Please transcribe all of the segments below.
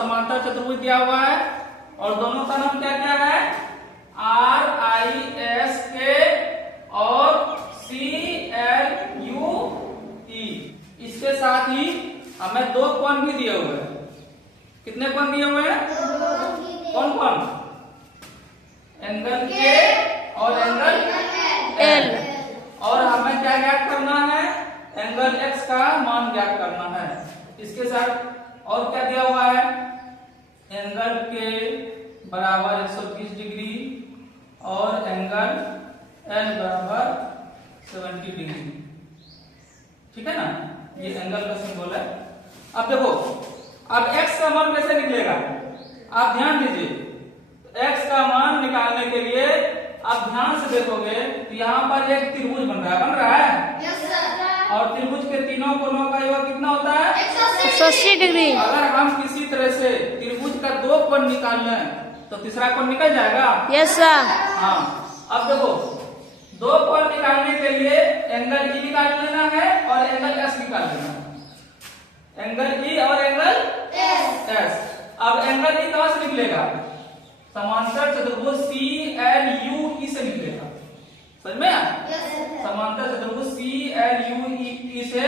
समांतर चतुर्भुज दिया हुआ है और दोनों का नाम क्या क्या है, RISK और CLUE। इसके साथ ही हमें दो कोण भी दिए हुए हैं। कितने कोण दिए हुए हैं? कौन कौन? एंगल के और एंगल एल। और हमें क्या ज्ञात करना है? एंगल एक्स का मान ज्ञात करना है। इसके साथ और क्या दिया हुआ है? एंगल के बराबर 120 डिग्री और एंगल एल बराबर 70 डिग्री। ठीक है ना, ये एंगल का सिंबल है। अब देखो, अब x का मान कैसे निकलेगा? आप ध्यान दीजिए, x का मान निकालने के लिए आप ध्यान से देखोगे तो यहाँ पर एक त्रिभुज बन रहा है। Yes sir. और त्रिभुज के तीनों कोणों का योग कितना होता है? 180 डिग्री। अगर हम किसी तरह से त्रिभुज का दो कोण निकाल लें तो तीसरा कोण निकल जाएगा। Yes sir. हाँ, अब देखो, दो कोण निकालने के लिए एंगल ई निकाल लेना है और एंगल एस निकाल लेना है। एंगल ई और एंगल एस। अब एंगल ई कहां से निकलेगा? समांतर चतुर्भुज CLUE से निकलेगा। समझ में? समांतर चतुर्भुज CLUE से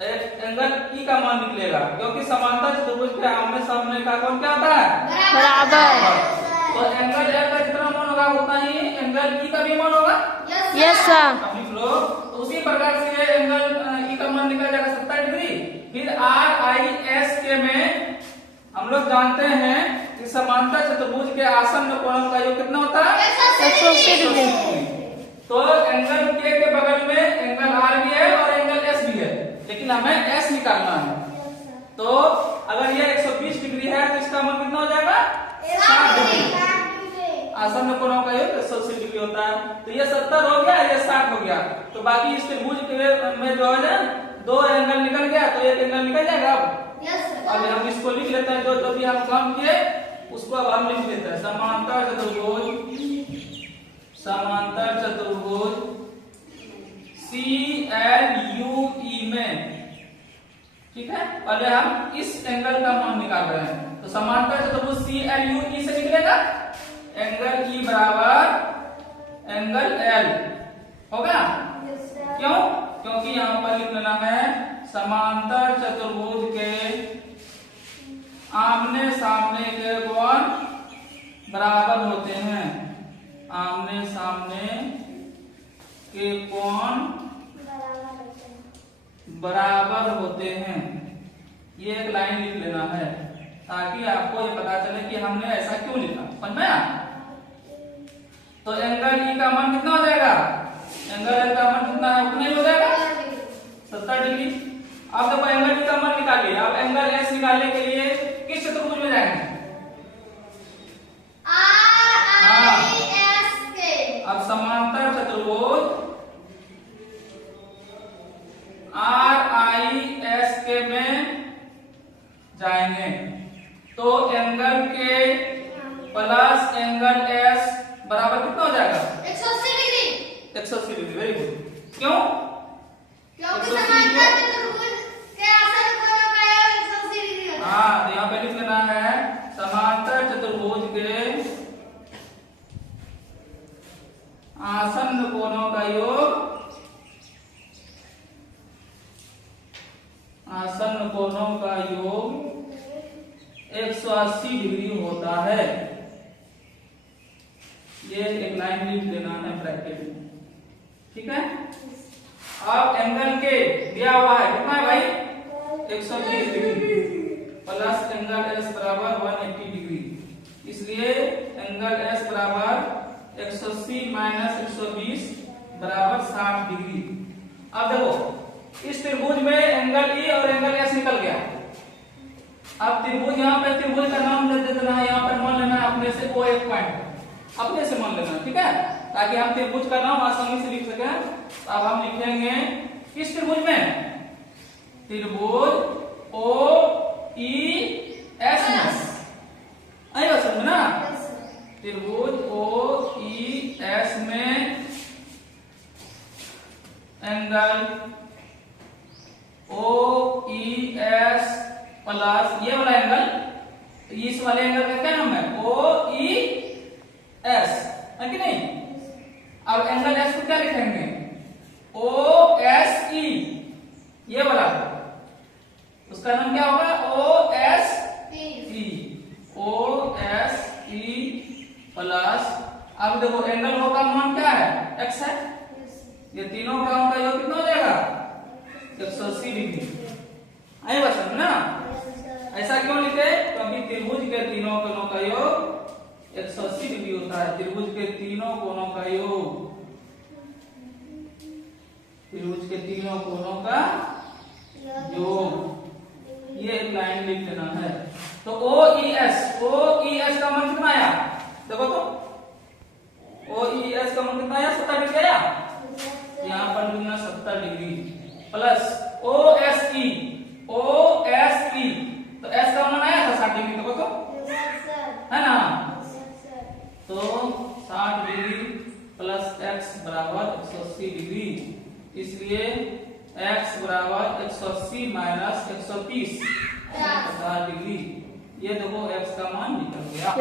एंगल ई का मान निकलेगा, क्योंकि समांतर चतुर्भुज के आमने सामने का कोण क्या होता है? बराबर। तो एंगल एल का जितना मान होगा उतना ही एंगल ई का भी मान होगा। Yes sir. अब लिख लो। तो उसी प्रकार से एंगल ई का मान निकल जाएगा 70 डिग्री। फिर RISK में हम लोग जानते हैं कि समांतर चतुर्भुज के आसन्न कोणों का योग कितना होता है? 180 डिग्री। तो एंगल के बगल में एंगल R भी है और एंगल S भी है, लेकिन हमें S निकालना है। तो अगर ये 120 डिग्री है तो इसका मान कितना हो जाएगा? 60 डिग्री। आसन्न कोणों का योग 180 डिग्री होता है। तो ये 70 हो गया, ये 60 हो गया। तो बाकी इस त्रिभुज में जो है दो एंगल निकल गया, तो एक एंगल निकल जाएगा। अब हम इसको लिख लेते हैं, जो भी हम काम किए उसको अब हम लिख लेते हैं। समांतर चतुर्भुज CLUE में, ठीक है, पहले हम इस एंगल का मान निकाल रहे हैं। तो समांतर चतुर्भुज CLUE से निकलेगा एंगल E बराबर एंगल L होगा। क्यों? क्योंकि यहाँ पर लिख लेना है समांतर चतुर्भुज के आमने सामने के कोण बराबर होते हैं। आमने सामने के कोण बराबर होते हैं। ये एक लाइन लिख लेना है ताकि आपको ये पता चले कि हमने ऐसा क्यों लिखा। समझ में? तो एंगल ई का मान कितना हो जाएगा? एंगल एल का मान कितना है उतना ही हो जाएगा 70 डिग्री। अब देखो एंगल ई का मान निकालिए। अब एंगल एस निकालने के लिए किस चतुर्भुज में जाएंगे? RISK। अब समांतर चतुर्भुज RISK में जाएंगे तो एंगल के प्लस एंगल एस बराबर कितना हो जाएगा? 180 डिग्री। 180 डिग्री। Very good. क्यों? क्योंकि समांतर चतुर्भुज के आसन्न कोणों का योग 180 डिग्री होता है। हाँ, तो यहाँ पे लिख लेना है समांतर चतुर्भुज के आसन्न कोणों का योग 180 डिग्री होता है। ये एक लाइन लिख लेना है ब्रैकेट में। ठीक है। अब एंगल के दिया हुआ है कितना है भाई? 120 डिग्री प्लस एंगल एस बराबर 180 डिग्री। इसलिए एंगल एस बराबर 180 माइनस 120 बराबर 60 डिग्री। अब देखो इस त्रिभुज में एंगल ई और एंगल एस निकल गया। अब त्रिभुज यहाँ पे त्रिभुज का नाम दे देना है। यहाँ पर मान लेना है अपने से वो एक पॉइंट अपने से मान लेना, ठीक है, ताकि हम त्रिभुज का नाम आसानी से लिख सके। अब हम लिखेंगे किस त्रिभुज में? त्रिभुज ओ ई एस में। आइए समझ ना, त्रिभुज ओ ई एस में angle O E S plus ये वाला एंगल, इस वाले एंगल का क्या नाम है? ओ ई एस, है कि नहीं? अब एंगल एस को क्या लिखेंगे? ओ एस ई, ये वाला उसका नाम क्या होगा? O S E, O S E plus, अब देखो एंगल ओ का मान क्या है? एक्स है। ये तीनों का उनका योग कितना हो जाएगा? 180 डिग्री। आई बात समझ ना? ऐसा क्यों लिखे? क्योंकि त्रिभुज के तीनों कोणों का योग 180 डिग्री होता है। त्रिभुज के तीनों कोणों का योग, त्रिभुज के तीनों कोणों का योग, ये एक लाइन लिख देना है। तो ओ ई एस का मान कितना आया? देखो तो, ओ ई एस का मान कितना आया? 70 डिग्री आया। यहाँ पर लिखना 70 degree plus O S E, तो एस का मान आया था 60 डिग्री, देखो तो, है ना? तो 60 डिग्री प्लस एक्स बराबर 180 डिग्री, इसलिए x बराबर 180 माइनस 130, 50 डिग्री। ये देखो x का मान निकल गया।